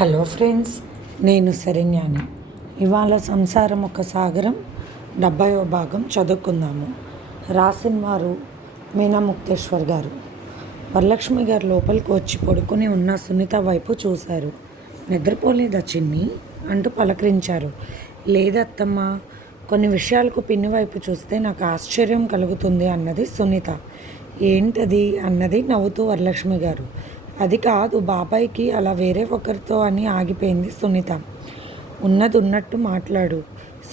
Hello friends నేను శరణ్యాని. ఇవాళ సంసారం ఒక సాగరం డెబ్భైవ భాగం చదువుకుందాము. రాసిన వారు మీనా ముక్తేశ్వర్ గారు. వరలక్ష్మి గారు లోపలికి వచ్చి పడుకుని ఉన్న సునీత వైపు చూశారు. నిద్రపోలేదా చిన్ని? అంటూ పలకరించారు. లేదత్తమ్మ కొన్ని విషయాలకు పిన్ని వైపు చూస్తే నాకు ఆశ్చర్యం కలుగుతుంది అన్నది సునీత. ఏంటది? అన్నది నవ్వుతూ వరలక్ష్మి గారు. అది కాదు బాబాయ్కి అలా వేరే ఒకరితో అని ఆగిపోయింది సునీత. ఉన్నది ఉన్నట్టు మాట్లాడు.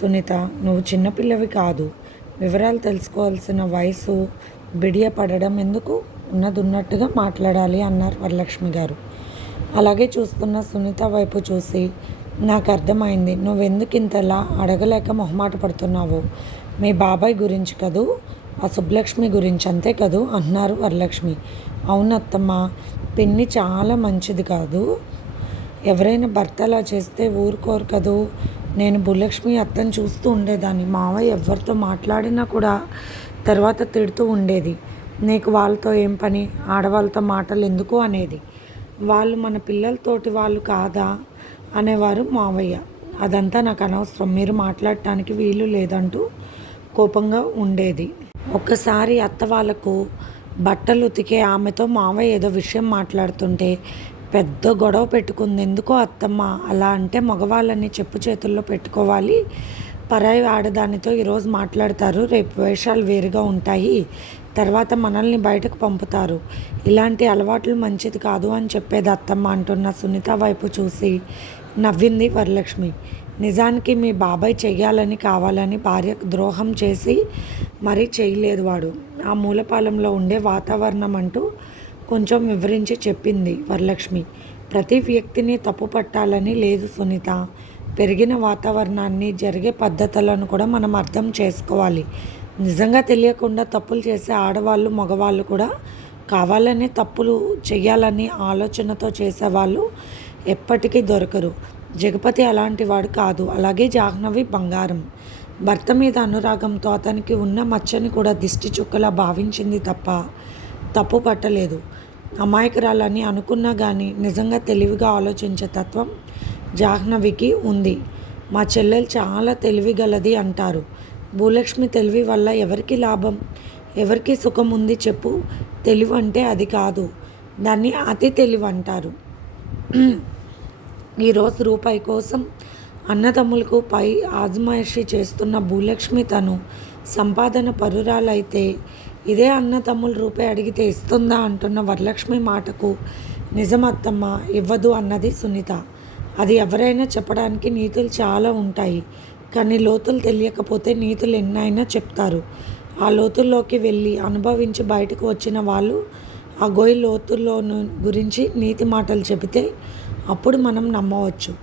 సునీత నువ్వు చిన్నపిల్లవి కాదు. వివరాలు తెలుసుకోవాల్సిన వయసు బిడియ పడడం ఎందుకు? ఉన్నది ఉన్నట్టుగా మాట్లాడాలి అన్నారు వరలక్ష్మి గారు. అలాగే చూస్తున్న సునీత వైపు చూసి నాకు అర్థమైంది నువ్వెందుకు ఇంతలా అడగలేక మొహమాట పడుతున్నావు? మీ బాబాయ్ గురించి కదూ? ఆ సుబ్బలక్ష్మి గురించి అంతే కదూ? అన్నారు వరలక్ష్మి. అవునత్తమ్మ పిన్ని చాలా మంచిది కాదు. ఎవరైనా భర్త అలా చేస్తే ఊరుకోరు కదూ? నేను భూలక్ష్మి అత్తని చూస్తూ ఉండేదాన్ని. మావయ్య ఎవరితో మాట్లాడినా కూడా తర్వాత తిడుతూ ఉండేది. నీకు వాళ్ళతో ఏం పని? ఆడవాళ్ళతో మాటలు ఎందుకు అనేది. వాళ్ళు మన పిల్లలతోటి వాళ్ళు కాదా? అనేవారు మావయ్య. అదంతా నాకు అనవసరం. మీరు మాట్లాడటానికి వీలు లేదంటూ కోపంగా ఉండేది. ఒక్కసారి అత్త వాళ్ళకు బట్టలు ఉతికే ఆమెతో మావయ్య ఏదో విషయం మాట్లాడుతుంటే పెద్ద గొడవ పెట్టుకుంది. ఎందుకో అత్తమ్మ అలా అంటే మగవాళ్ళని చెప్పు చేతుల్లో పెట్టుకోవాలి. పరాయి ఆడదానితో ఈరోజు మాట్లాడతారు. రేపు వేషాలు వేరుగా ఉంటాయి. తర్వాత మనల్ని బయటకు పంపుతారు. ఇలాంటి అలవాట్లు మంచిది కాదు అని చెప్పేది అత్తమ్మ అంటున్న సునీత వైపు చూసి నవ్వింది వరలక్ష్మి. నిజానికి మీ బాబాయ్ చెయ్యాలని కావాలని భార్యకు ద్రోహం చేసి మరీ చేయలేదు వాడు. ఆ మూలపాలెంలో ఉండే వాతావరణం అంటూ కొంచెం వివరించి చెప్పింది వరలక్ష్మి. ప్రతి వ్యక్తిని తప్పు పట్టాలని లేదు సునీత. పెరిగిన వాతావరణాన్ని జరిగే పద్ధతులను కూడా మనం అర్థం చేసుకోవాలి. నిజంగా తెలియకుండా తప్పులు చేసే ఆడవాళ్ళు మగవాళ్ళు కూడా కావాలని తప్పులు చేయాలని ఆలోచనతో చేసేవాళ్ళు ఎప్పటికీ దొరకరు. జగపతి అలాంటి వాడు కాదు. అలాగే జాహ్నవి బంగారం. భర్త మీద అనురాగంతో అతనికి ఉన్న మచ్చని కూడా దిష్టి చుక్కలా భావించింది తప్ప తప్పు పట్టలేదు. అమాయకురాలని అనుకున్నా కానీ నిజంగా తెలివిగా ఆలోచించే తత్వం జాహ్నవికి ఉంది. మా చెల్లెలు చాలా తెలివి గలది అంటారు. భూలక్ష్మి తెలివి వల్ల ఎవరికి లాభం? ఎవరికి సుఖం ఉంది చెప్పు. తెలివి అంటే అది కాదు. దాన్ని అతి తెలివి అంటారు ఈరోజు రూపాయి కోసం అన్నదమ్ములకు పై ఆజమాయిషి చేస్తున్న భూలక్ష్మి తను సంపాదన పరురాలైతే ఇదే అన్నదమ్ములు రూపాయి అడిగితే ఇస్తుందా అంటున్న వరలక్ష్మి మాటకు నిజమత్తమ్మ ఇవ్వదు అన్నది సునీత. అది ఎవరైనా చెప్పడానికి నీతులు చాలా ఉంటాయి కానీ లోతులు తెలియకపోతే నీతులు ఎన్నైనా చెప్తారు. ఆ లోతుల్లోకి వెళ్ళి అనుభవించి బయటకు వచ్చిన వాళ్ళు ఆ గోయి లోతుల్లో గురించి నీతి మాటలు చెబితే అప్పుడు మనం నమ్మవచ్చు.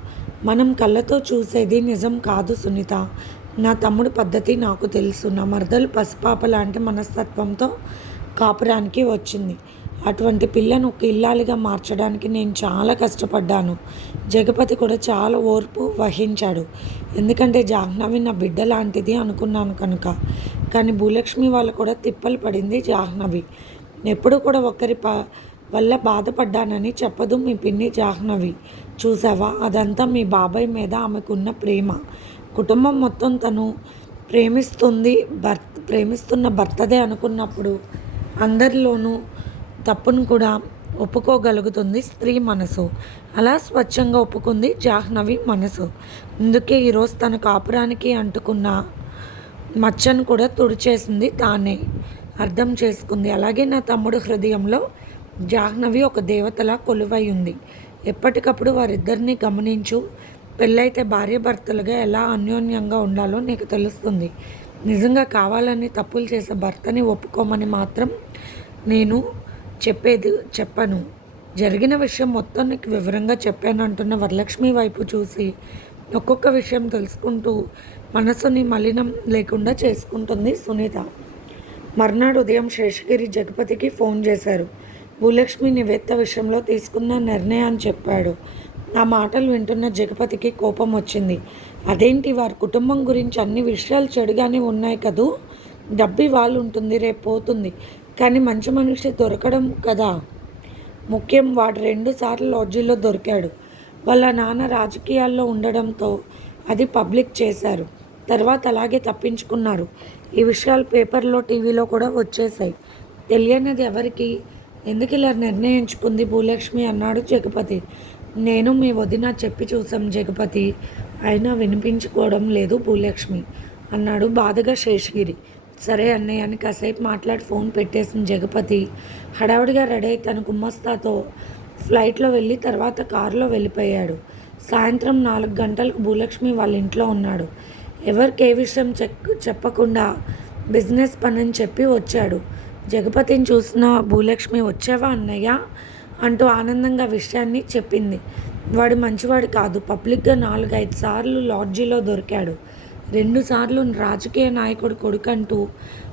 మనం కళ్ళతో చూసేది నిజం కాదు సునీత. నా తమ్ముడు పద్ధతి నాకు తెలుసు. నా మరదలు పసిపాప లాంటి మనస్తత్వంతో కాపురానికి వచ్చింది. అటువంటి పిల్లను ఒక ఇల్లాలిగా మార్చడానికి నేను చాలా కష్టపడ్డాను. జగపతి కూడా చాలా ఓర్పు వహించాడు. ఎందుకంటే జాహ్నవి నా బిడ్డ లాంటిది అనుకున్నాను కనుక. కానీ భూలక్ష్మి వాళ్ళు కూడా తిప్పలు పడింది జాహ్నవి. ఎప్పుడు కూడా ఒకరి ప వల్ల బాధపడ్డానని చెప్పదు మీ పిన్ని జాహ్నవి. చూసావా అదంతా మీ బాబాయ్ మీద ఆమెకున్న ప్రేమ. కుటుంబం మొత్తం తను ప్రేమిస్తుంది భర్త ప్రేమిస్తున్న భర్తదే అనుకున్నప్పుడు అందరిలోనూ తప్పును కూడా ఒప్పుకోగలుగుతుంది స్త్రీ మనసు. అలా స్వచ్ఛంగా ఒప్పుకుంది జాహ్నవి మనసు. అందుకే ఈరోజు తన కాపురానికి అంటుకున్న మచ్చను కూడా తుడిచేసింది తానే. అర్థం చేసుకుంది. అలాగే నా తమ్ముడు హృదయంలో జాహ్నవి ఒక దేవతలా కొలువై ఉంది ఎప్పటికప్పుడు వారిద్దరిని గమనించు పెళ్ళైతే భార్యాభర్తలుగా ఎలా అన్యోన్యంగా ఉండాలో నీకు తెలుస్తుంది. నిజంగా కావాలని తప్పులు చేసే భర్తని ఒప్పుకోమని మాత్రం నేను చెప్పేది చెప్పను. జరిగిన విషయం మొత్తం నీకు వివరంగా చెప్పాను అంటున్న వరలక్ష్మి వైపు చూసి ఒక్కొక్క విషయం తెలుసుకుంటూ మనసుని మలినం లేకుండా చేసుకుంటుంది సునీత. మర్నాడు ఉదయం శేషగిరి జగపతికి ఫోన్ చేశారు. భూలక్ష్మి నివేత్త విషయంలో తీసుకున్న నిర్ణయాన్ని చెప్పాడు. ఆ మాటలు వింటున్న జగపతికి కోపం వచ్చింది. అదేంటి వారి కుటుంబం గురించి అన్ని విషయాలు చెడుగానే ఉన్నాయి కదూ? డబ్బి వాళ్ళు ఉంటుంది రేపు పోతుంది. కానీ మంచి మనిషి దొరకడం కదా? ముఖ్యం వాడు రెండు సార్లు లాడ్జీలో దొరికాడు. వాళ్ళ నాన్న రాజకీయాల్లో ఉండడంతో అది పబ్లిక్ చేశారు. తర్వాత అలాగే తప్పించుకున్నారు. ఈ విషయాలు పేపర్లో టీవీలో కూడా వచ్చేసాయి తెలియనిది ఎవరికి? ఎందుకు ఇలా నిర్ణయించుకుంది భూలక్ష్మి అన్నాడు జగపతి. నేను మీ వదిన చెప్పి చూసాం జగపతి. అయినా వినిపించుకోవడం లేదు భూలక్ష్మి అన్నాడు బాధగా శేషగిరి. సరే అన్నయ్య అని కాసేపు మాట్లాడి ఫోన్ పెట్టేసిన జగపతి. హడావుడిగా రెడీ అయి తన గుమ్మస్తాతో ఫ్లైట్లో వెళ్ళి తర్వాత కారులో వెళ్ళిపోయాడు. సాయంత్రం నాలుగు గంటలకు భూలక్ష్మి వాళ్ళ ఇంట్లో ఉన్నాడు. ఎవరికి ఏ విషయం చెక్ చెప్పకుండా బిజినెస్ పని అని చెప్పి వచ్చాడు. జగపతిని చూసిన భూలక్ష్మి వచ్చావా అన్నయ్య? అంటూ ఆనందంగా విషయాన్ని చెప్పింది. వాడు మంచివాడు కాదు. పబ్లిక్గా నాలుగైదు సార్లు లాడ్జీలో దొరికాడు. రెండుసార్లు రాజకీయ నాయకుడు కొడుకంటూ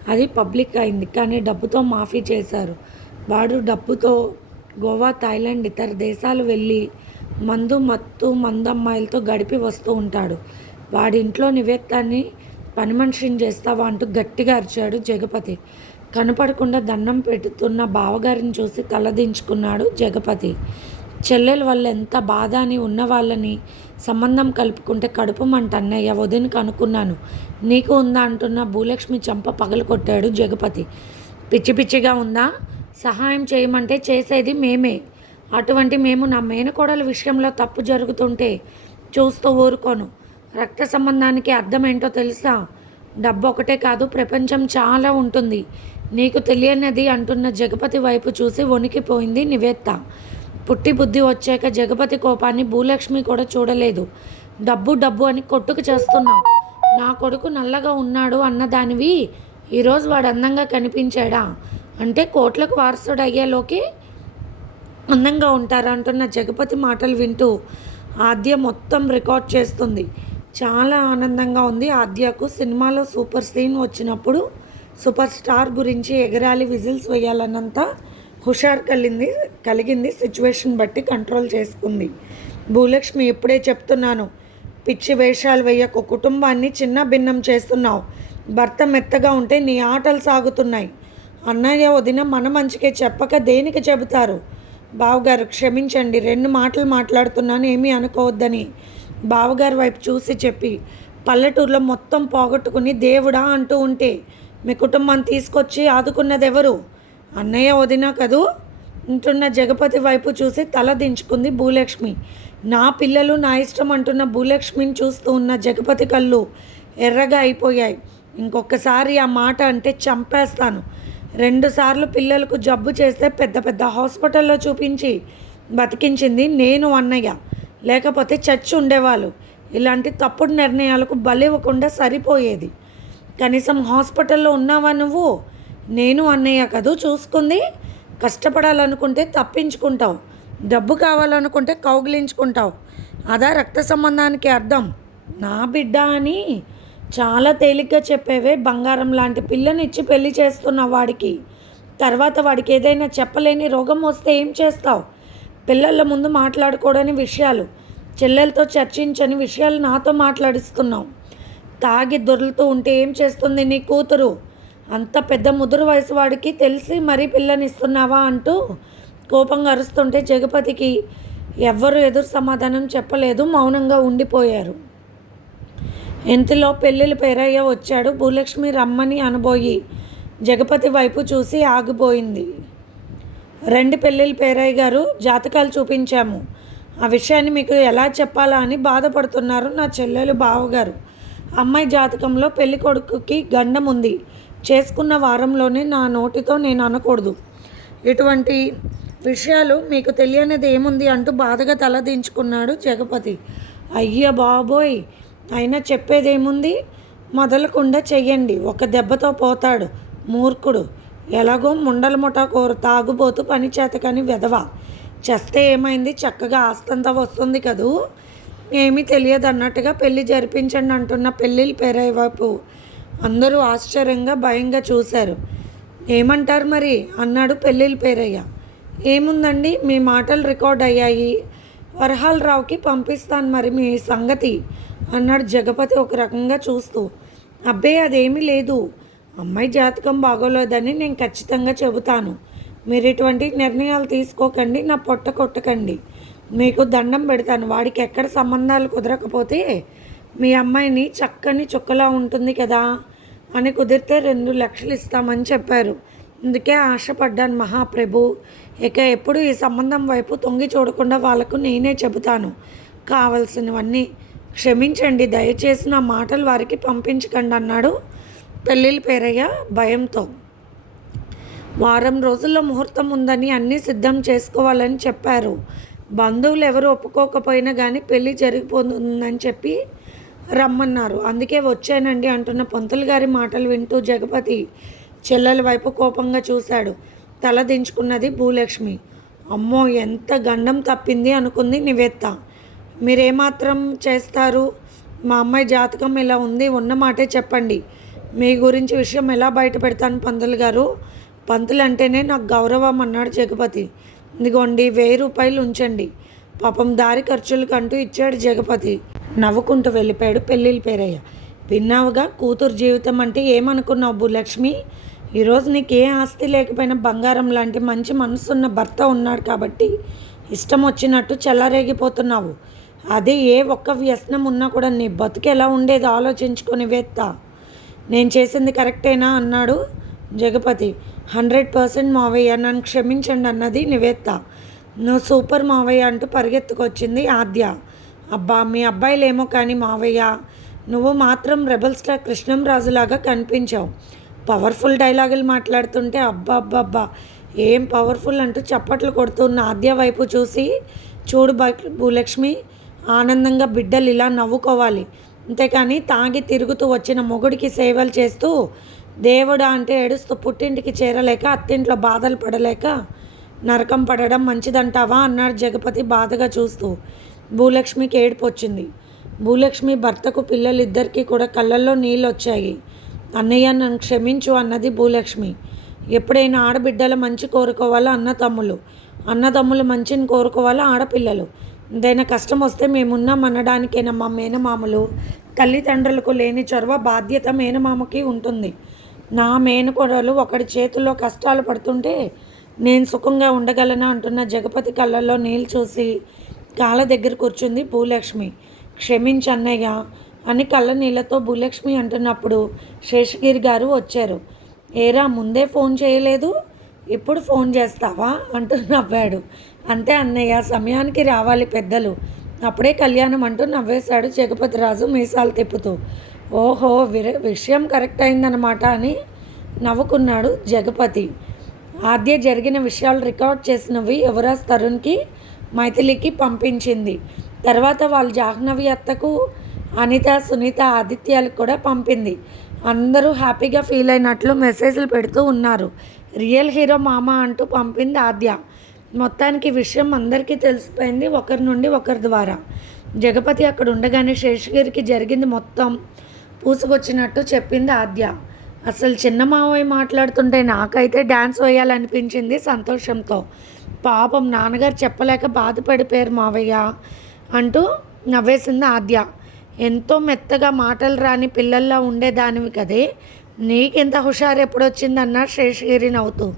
అది పబ్లిక్ అయింది. కానీ డబ్బుతో మాఫీ చేశారు. వాడు డబ్బుతో గోవా థాయిలాండ్ ఇతర దేశాలు వెళ్ళి మందు మత్తు మందమ్మాయిలతో గడిపి వస్తూ ఉంటాడు. వాడింట్లో నివేత్తాన్ని పని మనిషిని చేస్తావా? అంటూ గట్టిగా అరిచాడు జగపతి. కనపడకుండా దండం పెడుతున్న బావగారిని చూసి తలదించుకున్నాడు జగపతి. చెల్లెల వల్ల ఎంత బాధ అని ఉన్న వాళ్ళని సంబంధం కలుపుకుంటే కడుపు మంట అన్నయ్య వదినకు అనుకున్నాను. నీకు ఉందా అంటున్న భూలక్ష్మి చంప పగలు కొట్టాడు జగపతి. పిచ్చి పిచ్చిగా ఉందా? సహాయం చేయమంటే చేసేది మేమే. అటువంటి మేము నా మేనకోడల విషయంలో తప్పు జరుగుతుంటే చూస్తూ ఊరుకోను. రక్త సంబంధానికి అర్థం ఏంటో తెలుసా? డబ్బు ఒకటే కాదు ప్రపంచం చాలా ఉంటుంది. నీకు తెలియనిది అంటున్న జగపతి వైపు చూసి వణికిపోయింది నివేత్త. పుట్టి బుద్ధి వచ్చాక జగపతి కోపాన్ని భూలక్ష్మి కూడా చూడలేదు. డబ్బు డబ్బు అని కొట్టుకు చేస్తున్నావు. నా కొడుకు నల్లగా ఉన్నాడు అన్నదానివి ఈరోజు వాడు అందంగా కనిపించాడా? అంటే కోట్లకు వారసుడు అయ్యేలోకి అందంగా ఉంటారు అంటున్న జగపతి మాటలు వింటూ ఆద్య మొత్తం రికార్డ్ చేస్తుంది. చాలా ఆనందంగా ఉంది ఆద్యకు. సినిమాలో సూపర్ సీన్ వచ్చినప్పుడు సూపర్ స్టార్ గురించి ఎగరాలి విజిల్స్ వేయాలన్నంత హుషారు కలిగింది కలిగింది సిచ్యువేషన్ బట్టి కంట్రోల్ చేసుకుంది. భూలక్ష్మి ఇప్పుడే చెప్తున్నాను. పిచ్చి వేషాలు వేయకు కుటుంబాన్ని చిన్న భిన్నం చేస్తున్నావు. భర్త మెత్తగా ఉంటే నీ ఆటలు సాగుతున్నాయి. అన్నయ్య వదిన మన మంచికే చెప్పక దేనికి చెబుతారు? బావగారు క్షమించండి రెండు మాటలు మాట్లాడుతున్నాను ఏమీ అనుకోవద్దని. బావగారి వైపు చూసి చెప్పి పల్లెటూరులో మొత్తం పోగొట్టుకుని దేవుడా అంటూ ఉంటే మీ కుటుంబాన్ని తీసుకొచ్చి ఆదుకున్నది ఎవరు అన్నయ్య వదిన కదూ? ఉంటున్న జగపతి వైపు చూసి తల దించుకుంది భూలక్ష్మి. నా పిల్లలు నా ఇష్టం అంటున్న భూలక్ష్మిని చూస్తూ ఉన్న జగపతి కళ్ళు ఎర్రగా అయిపోయాయి. ఇంకొకసారి ఆ మాట అంటే చంపేస్తాను. రెండుసార్లు పిల్లలకు జబ్బు చేస్తే పెద్ద పెద్ద హాస్పిటల్లో చూపించి బతికించింది నేను అన్నయ్య. లేకపోతే చచ్చి ఉండేవాళ్ళు. ఇలాంటి తప్పుడు నిర్ణయాలకు బలివ్వకుండా సరిపోయేది. కనీసం హాస్పిటల్లో ఉన్నావా నువ్వు? నేను అన్నయ్య కదూ చూసుకుంది. కష్టపడాలనుకుంటే తప్పించుకుంటావు. డబ్బు కావాలనుకుంటే కౌగిలించుకుంటావు. అదా రక్త సంబంధానికి అర్థం. నా బిడ్డ అని చాలా తేలిగ్గా చెప్పేవే బంగారం లాంటి పిల్లనిచ్చి పెళ్ళి చేస్తున్న వాడికి. తర్వాత వాడికి ఏదైనా చెప్పలేని రోగం వస్తే ఏం చేస్తావు? పిల్లల ముందు మాట్లాడుకోవడని విషయాలు చెల్లెలతో చర్చించని విషయాలు నాతో మాట్లాడిస్తున్నావు. తాగి దొరులుతూ ఉంటే ఏం చేస్తుంది నీ కూతురు? అంత పెద్ద ముదురు వయసు వాడికి తెలిసి మరీ పిల్లనిస్తున్నావా అంటూ కోపంగా అరుస్తుంటే జగపతికి ఎవ్వరూ ఎదురు సమాధానం చెప్పలేదు మౌనంగా ఉండిపోయారు. ఇంతలో పెళ్ళిళ్ళ పేరయ్య వచ్చాడు. భూలక్ష్మి రమ్మని అనబోయి జగపతి వైపు చూసి ఆగిపోయింది. రెండు పెళ్ళిళ్ళ పేరయ్య గారు జాతకాలు చూపించాము. ఆ విషయాన్ని మీకు ఎలా చెప్పాలా అని బాధపడుతున్నారు నా చెల్లెలు బావగారు. అమ్మాయి జాతకంలో పెళ్ళి కొడుకుకి గండం ఉంది. చేసుకున్న వారంలోనే నా నోటితో నేను అనకూడదు. ఇటువంటి విషయాలు మీకు తెలియనిది ఏముంది అంటూ బాధగా తలదించుకున్నాడు జగపతి. అయ్య బాబోయ్! అయినా చెప్పేదేముంది? మొదలకుండా చెయ్యండి. ఒక దెబ్బతో పోతాడు. మూర్ఖుడు. ఎలాగో ముండల ముఠా కూర తాగుబోతూ పని చేతకని వెధవ. చేస్తే ఏమైంది? చక్కగా ఆస్తంతా వస్తుంది కదూ? ఏమీ తెలియదు అన్నట్టుగా పెళ్ళి జరిపించండి అంటున్న పెళ్ళిళ్ళ పేరయ్య వైపు అందరూ ఆశ్చర్యంగా భయంగా చూశారు. ఏమంటారు మరి? అన్నాడు పెళ్ళిళ్ళ పేరయ్య. ఏముందండి? మీ మాటలు రికార్డ్ అయ్యాయి. వరహాల్ రావుకి పంపిస్తాను మరి మీ సంగతి అన్నాడు జగపతి ఒక రకంగా చూస్తూ. అబ్బే అదేమీ లేదు. అమ్మాయి జాతకం బాగోలేదని నేను ఖచ్చితంగా చెబుతాను. మీరు ఇటువంటి నిర్ణయాలు తీసుకోకండి నా పొట్ట కొట్టకండి. మీకు దండం పెడతాను. వాడికి ఎక్కడ సంబంధాలు కుదరకపోతే మీ అమ్మాయిని చక్కని చుక్కలా ఉంటుంది కదా అని కుదిరితే రెండు లక్షలు ఇస్తామని చెప్పారు. అందుకే ఆశపడ్డాను మహాప్రభు. ఇక ఎప్పుడు ఈ సంబంధం వైపు తొంగి చూడకుండా వాళ్ళకు నేనే చెబుతాను. కావలసినవన్నీ క్షమించండి. దయచేసి నా మాటలు వారికి పంపించకండి అన్నాడు పెళ్ళిళ్ళ పేరయ్య భయంతో. వారం రోజుల్లో ముహూర్తం ఉందని అన్నీ సిద్ధం చేసుకోవాలని చెప్పారు. బంధువులు ఎవరు ఒప్పుకోకపోయినా కానీ పెళ్ళి జరిగిపోతుందని చెప్పి రమ్మన్నారు. అందుకే వచ్చానండి అంటున్న పంతులు గారి మాటలు వింటూ జగపతి చెల్లెల వైపు కోపంగా చూశాడు. తల దించుకున్నది భూలక్ష్మి. అమ్మో ఎంత గండం తప్పింది అనుకుంది నివేత్త. మీరేమాత్రం చేస్తారు? మా అమ్మాయి జాతకం ఇలా ఉంది ఉన్న మాటే చెప్పండి. మీ గురించి విషయం ఎలా బయట పెడతాను పంతులు గారు? పంతులు అంటేనే నాకు గౌరవం అన్నాడు జగపతి. ఇదిగోండి వెయ్యి రూపాయలు ఉంచండి. పాపం దారి ఖర్చులకు అంటూ ఇచ్చాడు జగపతి. నవ్వుకుంటూ వెళ్ళిపోయాడు పెళ్ళిళ్ళ పేరయ్య. విన్నావుగా కూతురు జీవితం అంటే ఏమనుకున్నావు భూలక్ష్మి? ఈరోజు నీకు ఏ ఆస్తి లేకపోయినా బంగారం లాంటి మంచి మనసున్న భర్త ఉన్నాడు కాబట్టి ఇష్టం వచ్చినట్టు చెల్లరేగిపోతున్నావు అదే ఏ ఒక్క వ్యసనం ఉన్నా కూడా నీ బతుకు ఎలా ఉండేది ఆలోచించుకొని వేత్త. నేను చేసింది కరెక్టేనా? అన్నాడు జగపతి. హండ్రెడ్ పర్సెంట్ మావయ్య నన్ను క్షమించండి అన్నది నివేత్త. నువ్వు సూపర్ మావయ్య అంటూ పరిగెత్తుకొచ్చింది ఆద్య. అబ్బా మీ అబ్బాయిలేమో కానీ మావయ్య నువ్వు మాత్రం రెబల్ స్టార్ కృష్ణంరాజులాగా కనిపించావు. పవర్ఫుల్ డైలాగులు మాట్లాడుతుంటే అబ్బా అబ్బా అబ్బా ఏం పవర్ఫుల్ అంటూ చప్పట్లు కొడుతున్న ఆద్య వైపు చూసి చూడు భూలక్ష్మి ఆనందంగా బిడ్డలు ఇలా నవ్వుకోవాలి. అంతేకాని తాగి తిరుగుతూ వచ్చిన మొగుడికి సేవలు చేస్తూ దేవుడా అంటే ఏడుస్తూ పుట్టింటికి చేరలేక అత్తింట్లో బాధలు పడలేక నరకం పడడం మంచిదంటావా? అన్నాడు జగపతి బాధగా చూస్తూ. భూలక్ష్మికి ఏడుపు వచ్చింది. భూలక్ష్మి భర్తకు పిల్లలిద్దరికీ కూడా కళ్ళల్లో నీళ్ళు వచ్చాయి అన్నయ్య నన్ను క్షమించు అన్నది భూలక్ష్మి. ఎప్పుడైనా ఆడబిడ్డల మంచి కోరుకోవాలా? అన్న తమ్ములు అన్నదమ్ములు మంచిని కోరుకోవాలా? ఆడపిల్లలు. ఏదైనా కష్టం వస్తే మేమున్నాం అనడానికేనా మా మేనమామలు? తల్లిదండ్రులకు లేని చొరవ బాధ్యత మేనమామకి ఉంటుంది. నా మేనకోడలు ఒకడి చేతుల్లో కష్టాలు పడుతుంటే నేను సుఖంగా ఉండగలనా అంటున్న జగపతి కళ్ళల్లో నీళ్ళు చూసి కాళ్ళ దగ్గర కూర్చుంది భూలక్ష్మి. క్షమించి అన్నయ్య అని కళ్ళ నీళ్ళతో భూలక్ష్మి అంటున్నప్పుడు శేషగిరి గారు వచ్చారు. ఏరా ముందే ఫోన్ చేయలేదు? ఇప్పుడు ఫోన్ చేస్తావా? అంటూ నవ్వాడు. అంతే అన్నయ్య సమయానికి రావాలి పెద్దలు. అప్పుడే కళ్యాణం అంటూ నవ్వేశాడు జగపతి రాజు మీసాలు తిప్పుతూ. ఓహో విర విషయం కరెక్ట్ అయిందనమాట అని నవ్వుకున్నాడు జగపతి. ఆద్య జరిగిన విషయాలు రికార్డ్ చేసినవి యువరాజ్ తరుణ్కి మైథిలికి పంపించింది. తర్వాత వాళ్ళ జాహ్నవి అత్తకు అనిత సునీత ఆదిత్యాలకు కూడా పంపింది. అందరూ హ్యాపీగా ఫీల్ అయినట్లు మెసేజ్లు పెడుతూ ఉన్నారు. రియల్ హీరో మామ అంటూ పంపింది ఆద్య. మొత్తానికి విషయం అందరికీ తెలిసిపోయింది ఒకరి నుండి ఒకరి ద్వారా. జగపతి అక్కడ ఉండగానే శేషగిరికి జరిగింది మొత్తం పూసుకొచ్చినట్టు చెప్పింది ఆద్య. అసలు చిన్న మావయ్య మాట్లాడుతుంటే నాకైతే డ్యాన్స్ వేయాలనిపించింది సంతోషంతో. పాపం నాన్నగారు చెప్పలేక బాధపడిపోయారు మావయ్య అంటూ నవ్వేసింది ఆద్య. ఎంతో మెత్తగా మాటలు రాని పిల్లల్లా ఉండేదానివి కదే. నీకెంత హుషారు ఎప్పుడొచ్చిందన్నాడు శేషగిరి నవ్వుతూ.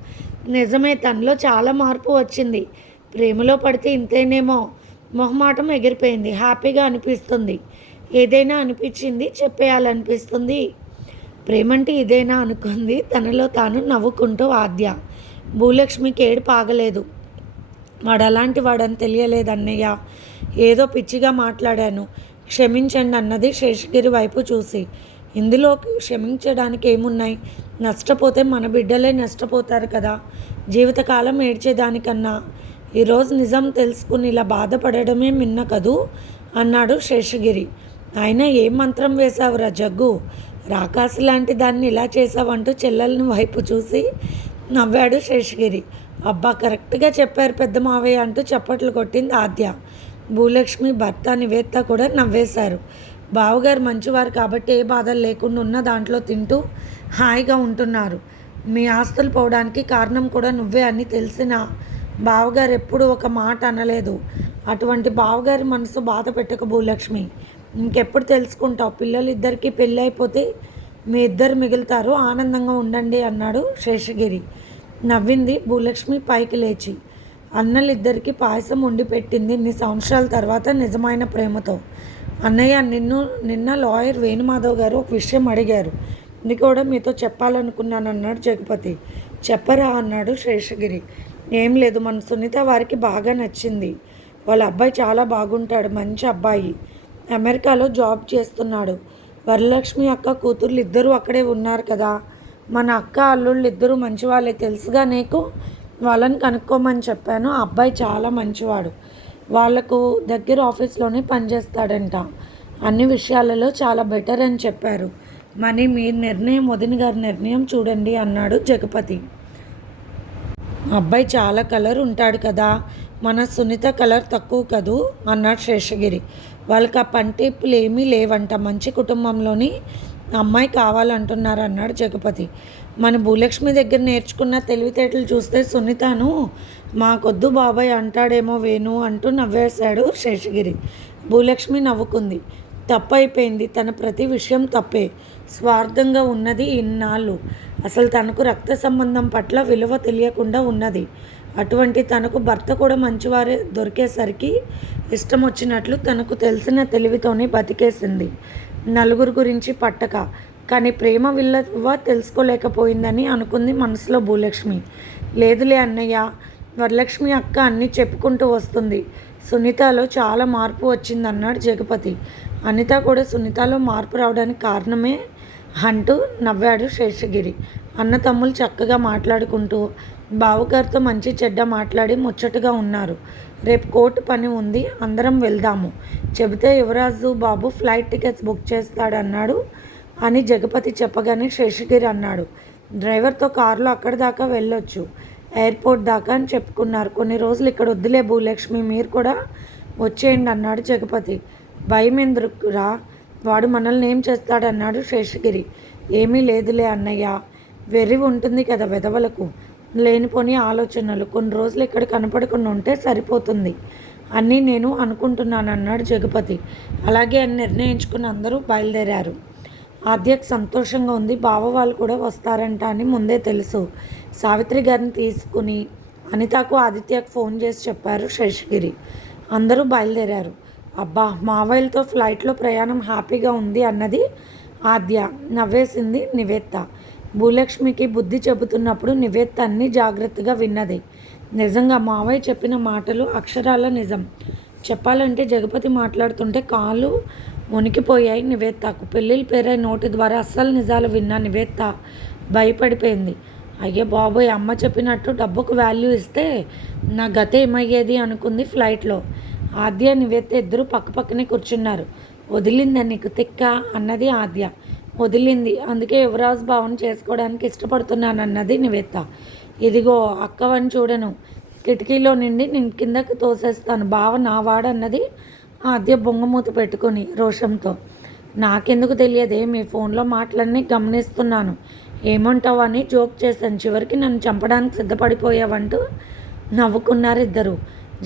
నిజమే తనలో చాలా మార్పు వచ్చింది. ప్రేమలో పడితే ఇంతేనేమో మొహమాటం ఎగిరిపోయింది. హ్యాపీగా అనిపిస్తుంది. ఏదైనా అనిపించింది చెప్పేయాలనిపిస్తుంది. ప్రేమంటే ఇదేనా అనుకుంది. తనలో తాను నవ్వుకుంటూ ఆద్య. భూలక్ష్మికి ఏడుపు ఆగలేదు. వాడు అలాంటి వాడని తెలియలేదు అన్నయ్య ఏదో పిచ్చిగా మాట్లాడాను. క్షమించండి అన్నది శేషగిరి వైపు చూసి. ఇందులో క్షమించడానికి ఏమున్నాయి? నష్టపోతే మన బిడ్డలే నష్టపోతారు కదా. జీవితకాలం ఏడ్చేదానికన్నా. ఈరోజు నిజం తెలుసుకుని ఇలా బాధపడడమే మిన్న కదూ? అన్నాడు శేషగిరి. ఆయన ఏం మంత్రం వేశావురా జగ్గు? రాకాసు లాంటి దాన్ని ఇలా చేసావంటూ చెల్లెల్ని వైపు చూసి నవ్వాడు శేషగిరి. అబ్బా కరెక్ట్గా చెప్పారు పెద్ద మావయ్య అంటూ చప్పట్లు కొట్టింది ఆద్య. భూలక్ష్మి భర్త నివేత్త కూడా నవ్వేశారు. బావగారు మంచివారు కాబట్టి ఏ బాధలు లేకుండా ఉన్న దాంట్లో తింటూ హాయిగా ఉంటున్నారు. మీ ఆస్తులు పోవడానికి కారణం కూడా నువ్వే అని తెలిసిన బావగారు ఎప్పుడూ ఒక మాట అనలేదు. అటువంటి బావగారి మనసు బాధ పెట్టకు భూలక్ష్మి. ఇంకెప్పుడు తెలుసుకుంటావు? పిల్లలు ఇద్దరికి పెళ్ళి అయిపోతే మీ ఇద్దరు మిగులుతారు. ఆనందంగా ఉండండి అన్నాడు శేషగిరి. నవ్వింది భూలక్ష్మి పైకి లేచి. అన్నలిద్దరికీ పాయసం వండి పెట్టింది ఇన్ని సంవత్సరాల తర్వాత నిజమైన ప్రేమతో. అన్నయ్య నిన్ను నిన్న లాయర్ వేణుమాధవ్ గారు ఒక విషయం అడిగారు. ఇది కూడా మీతో చెప్పాలనుకున్నాను అన్నాడు జగపతి. చెప్పరా అన్నాడు శేషగిరి. ఏం లేదు మన సునీత వారికి బాగా నచ్చింది. వాళ్ళ అబ్బాయి చాలా బాగుంటాడు మంచి అబ్బాయి. అమెరికాలో జాబ్ చేస్తున్నాడు. వరలక్ష్మి అక్క కూతుర్లు ఇద్దరూ అక్కడే ఉన్నారు కదా. మన అక్క అల్లుళ్ళు ఇద్దరూ మంచివాళ్ళే. తెలుసుగా నీకు? వాళ్ళని కనుక్కోమని చెప్పాను. ఆ అబ్బాయి చాలా మంచివాడు. వాళ్ళకు దగ్గర ఆఫీస్లోనే పనిచేస్తాడంట అన్ని విషయాలలో చాలా బెటర్ అని చెప్పారు. మనీ మీ నిర్ణయం వదిన గారి నిర్ణయం చూడండి అన్నాడు జగపతి. అబ్బాయి చాలా కలర్ ఉంటాడు కదా. మన సునీత కలర్ తక్కువ కదూ? అన్నాడు శేషగిరి. వాళ్ళకి ఆ పంటిప్పులు ఏమీ లేవంట. మంచి కుటుంబంలోని అమ్మాయి కావాలంటున్నారు అన్నాడు జగపతి. మన భూలక్ష్మి దగ్గర నేర్చుకున్న తెలివితేటలు చూస్తే సునీతను మాకొద్దు బాబాయ్ అంటాడేమో వేణు అంటూ నవ్వేశాడు శేషగిరి. భూలక్ష్మి నవ్వుకుంది. తప్పైపోయింది. తన ప్రతి విషయం తప్పే. స్వార్థంగా ఉన్నది ఇన్నాళ్ళు. అసలు తనకు రక్త సంబంధం పట్ల విలువ తెలియకుండా ఉన్నది. అటువంటి తనకు భర్త కూడా మంచివారే దొరికేసరికి ఇష్టం వచ్చినట్లు తనకు తెలిసిన తెలివితోనే బతికేసింది. నలుగురు గురించి పట్టక. కానీ ప్రేమ విల్లవ తెలుసుకోలేకపోయిందని అనుకుంది మనసులో భూలక్ష్మి. లేదులే అన్నయ్య వరలక్ష్మి అక్క అన్నీ చెప్పుకుంటూ వస్తుంది. సునీతలో చాలా మార్పు వచ్చిందన్నాడు జగపతి. అనిత కూడా సునీతలో మార్పు రావడానికి కారణమే అంటూ నవ్వాడు శేషగిరి. అన్న తమ్ములు చక్కగా మాట్లాడుకుంటూ బావగారితో మంచి చెడ్డ మాట్లాడి ముచ్చటగా ఉన్నారు. రేపు కోర్టు పని ఉంది అందరం వెళ్దాము. చెబితే యువరాజు బాబు ఫ్లైట్ టికెట్స్ బుక్ చేస్తాడన్నాడు అని జగపతి చెప్పగానే శేషగిరి అన్నాడు. డ్రైవర్తో కారులో అక్కడి దాకా వెళ్ళొచ్చు ఎయిర్పోర్ట్ దాకా అని చెప్పుకున్నారు. కొన్ని రోజులు ఇక్కడ వద్దులే భూలక్ష్మి మీరు కూడా వచ్చేయండి అన్నాడు జగపతి. భయం ఎందుకురా? వాడు మనల్ని ఏం చేస్తాడన్నాడు శేషగిరి. ఏమీ లేదులే అన్నయ్య వెర్రి ఉంటుంది కదా వెధవలకు లేనిపోని ఆలోచనలు. కొన్ని రోజులు ఇక్కడ కనపడకుండా ఉంటే సరిపోతుంది. అని నేను అనుకుంటున్నాను అన్నాడు జగపతి. అలాగే అని నిర్ణయించుకుని అందరూ బయలుదేరారు. ఆద్యకు సంతోషంగా ఉంది. బావ వాళ్ళు కూడా వస్తారంట అని ముందే తెలుసు. సావిత్రి గారిని తీసుకుని అనితకు ఆదిత్యకు ఫోన్ చేసి చెప్పారు శేషగిరి. అందరూ బయలుదేరారు. అబ్బా మావయ్యలతో ఫ్లైట్లో ప్రయాణం హ్యాపీగా ఉంది అన్నది ఆద్య నవ్వేసింది నివేత్త. భూలక్ష్మికి బుద్ధి చెబుతున్నప్పుడు నివేత్త అన్ని జాగ్రత్తగా విన్నది. నిజంగా మావయ్య చెప్పిన మాటలు అక్షరాల నిజం. చెప్పాలంటే జగపతి మాట్లాడుతుంటే కాళ్ళు వణికిపోయాయి నివేత్తకు పెళ్ళిళ్ళ పేరై నోటి ద్వారా అస్సలు నిజాలు విన్న నివేత్త భయపడిపోయింది. అయ్యో బాబోయ్ అమ్మ చెప్పినట్టు డబ్బుకు వాల్యూ ఇస్తే నా గత ఏమయ్యేది అనుకుంది ఫ్లైట్లో. ఆద్య నివేత్త ఇద్దరు పక్కపక్కనే కూర్చున్నారు. వదిలిందా నీకు తిక్క? అన్నది ఆద్య. వదిలింది. అందుకే యువరాజు భావన చేసుకోవడానికి ఇష్టపడుతున్నాను అన్నది నివేత్త ఇదిగో అక్కవని చూడను. కిటికీలో నుండి నేను కిందకి తోసేస్తాను. బావ నా వాడన్నది ఆద్య బొంగమూత పెట్టుకొని రోషంతో. నాకెందుకు తెలియదే మీ ఫోన్లో మాటలన్నీ గమనిస్తున్నాను. ఏమంటావు అని జోక్ చేశాను. చివరికి నన్ను చంపడానికి సిద్ధపడిపోయావంటూ నవ్వుకున్నారు ఇద్దరు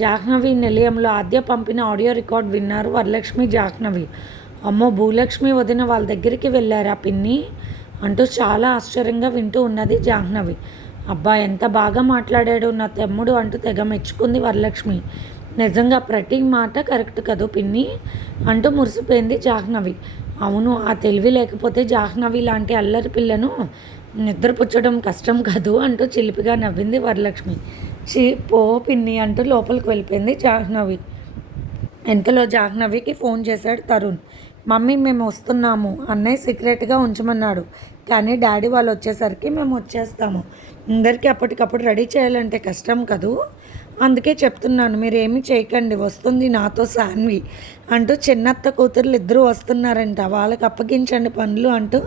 జాహ్నవి నిలయంలో ఆద్య పంపిన ఆడియో రికార్డ్ విన్నారు వరలక్ష్మి జాహ్నవి. అమ్మో భూలక్ష్మి వదిన వాళ్ళ దగ్గరికి వెళ్ళారా పిన్ని? అంటూ చాలా ఆశ్చర్యంగా వింటూ ఉన్నది జాహ్నవి. అబ్బా ఎంత బాగా మాట్లాడాడు నా తమ్ముడు అంటూ తెగ మెచ్చుకుంది వరలక్ష్మి. నిజంగా ప్రతి మాట కరెక్ట్ కదూ పిన్ని? అంటూ మురిసిపోయింది జాహ్నవి. అవును ఆ తెలివి లేకపోతే జాహ్నవి లాంటి అల్లరి పిల్లను నిద్రపుచ్చడం కష్టం కదూ అంటూ చిలిపిగా నవ్వింది వరలక్ష్మి. చి పో పిన్ని అంటూ లోపలికి వెళ్ళిపోయింది జాహ్నవి. ఎంతలో జాహ్నవికి ఫోన్ చేశాడు తరుణ్. మమ్మీ మేము వస్తున్నాము అన్నయ్య సీక్రెట్గా ఉంచమన్నాడు. కానీ డాడీ వాళ్ళు వచ్చేసరికి మేము వచ్చేస్తాము. అందరికీ అప్పటికప్పుడు రెడీ చేయాలంటే కష్టం కదూ? అందుకే చెప్తున్నాను మీరు ఏమీ చేయకండి వస్తుంది నాతో సాన్వి అంటూ చిన్నత్త కూతుర్లు ఇద్దరూ వస్తున్నారంట. వాళ్ళకి అప్పగించండి పనులు అంటూ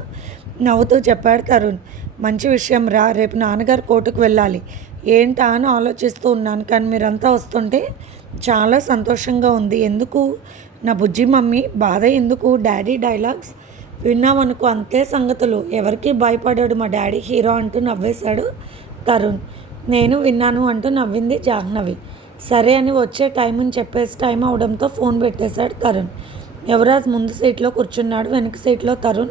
నవ్వుతూ చెప్పాడు తరుణ్. మంచి విషయం రా రేపు నాన్నగారు కోర్టుకు వెళ్ళాలి. ఏంటా అని ఆలోచిస్తూ ఉన్నాను కానీ మీరంతా వస్తుంటే చాలా సంతోషంగా ఉంది. ఎందుకు? నా బుజ్జి మమ్మీ బాధ ఎందుకు? డాడీ డైలాగ్స్ విన్నామనుకో అంతే సంగతులు. ఎవరికి భయపడాడు మా డాడీ హీరో అంటూ నవ్వేశాడు తరుణ్. నేను విన్నాను అంటూ నవ్వింది జాహ్నవి. సరే అని వచ్చే టైం అని చెప్పేసి టైం అవడంతో ఫోన్ పెట్టేశాడు తరుణ్. యువరాజ్ ముందు సీట్లో కూర్చున్నాడు వెనక సీట్లో తరుణ్.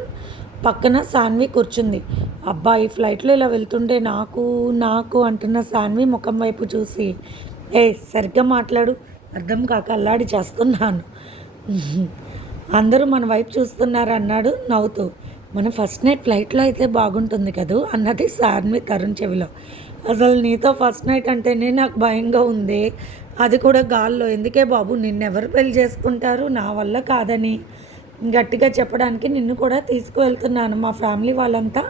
పక్కన సాన్వి కూర్చుంది. అబ్బాయి ఫ్లైట్లో ఇలా వెళ్తుంటే నాకు నాకు అంటున్న సాన్వి ముఖం వైపు చూసి ఏ సరిగ్గా మాట్లాడు. అర్థం కాక అల్లాడి చేస్తున్నాను. అందరూ మన వైపు చూస్తున్నారు అన్నాడు నవ్వుతూ. మన ఫస్ట్ నైట్ ఫ్లైట్లో అయితే బాగుంటుంది కదూ అన్నది సార్మి తరుణ్ చెవిలో. అసలు నీతో ఫస్ట్ నైట్ అంటేనే నాకు భయంగా ఉంది. అది కూడా గాల్లో. ఎందుకే బాబు? నిన్నెవరు పెళ్ళి చేసుకుంటారు? నా వల్ల కాదని. గట్టిగా చెప్పడానికి నిన్ను కూడా తీసుకువెళ్తున్నాను. మా ఫ్యామిలీ వాళ్ళంతా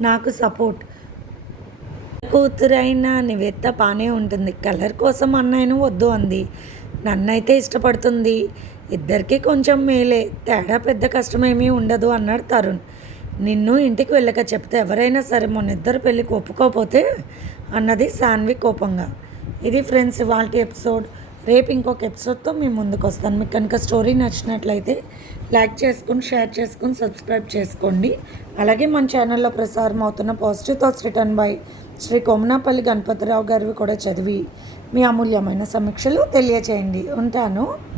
నాకు సపోర్ట్. కూతురైన నివేత్త బాగానే ఉంటుంది. కలర్ కోసం అన్నయ్యను వద్దు అంది. నన్నైతే ఇష్టపడుతుంది. ఇద్దరికీ కొంచెం మేలే తేడా పెద్ద కష్టమేమీ ఉండదు అన్నాడు తరుణ్. నిన్ను ఇంటికి వెళ్ళక చెప్తే ఎవరైనా సరే మొన్న ఇద్దరు పెళ్ళికి ఒప్పుకోకపోతే అన్నది సాన్వి కోపంగా. ఇది ఫ్రెండ్స్ ఇవాళ ఎపిసోడ్. రేపు ఇంకొక ఎపిసోడ్తో మేము ముందుకు వస్తాను. మీకు కనుక స్టోరీ నచ్చినట్లయితే లైక్ చేసుకుని షేర్ చేసుకుని సబ్స్క్రైబ్ చేసుకోండి. అలాగే మన ఛానల్లో ప్రసారం అవుతున్న positive thoughts written by Shri Komanapalli Ganapathi Rao గారివి కూడా చదివి మీ అమూల్యమైన సమీక్షలు తెలియచేయండి. ఉంటాను.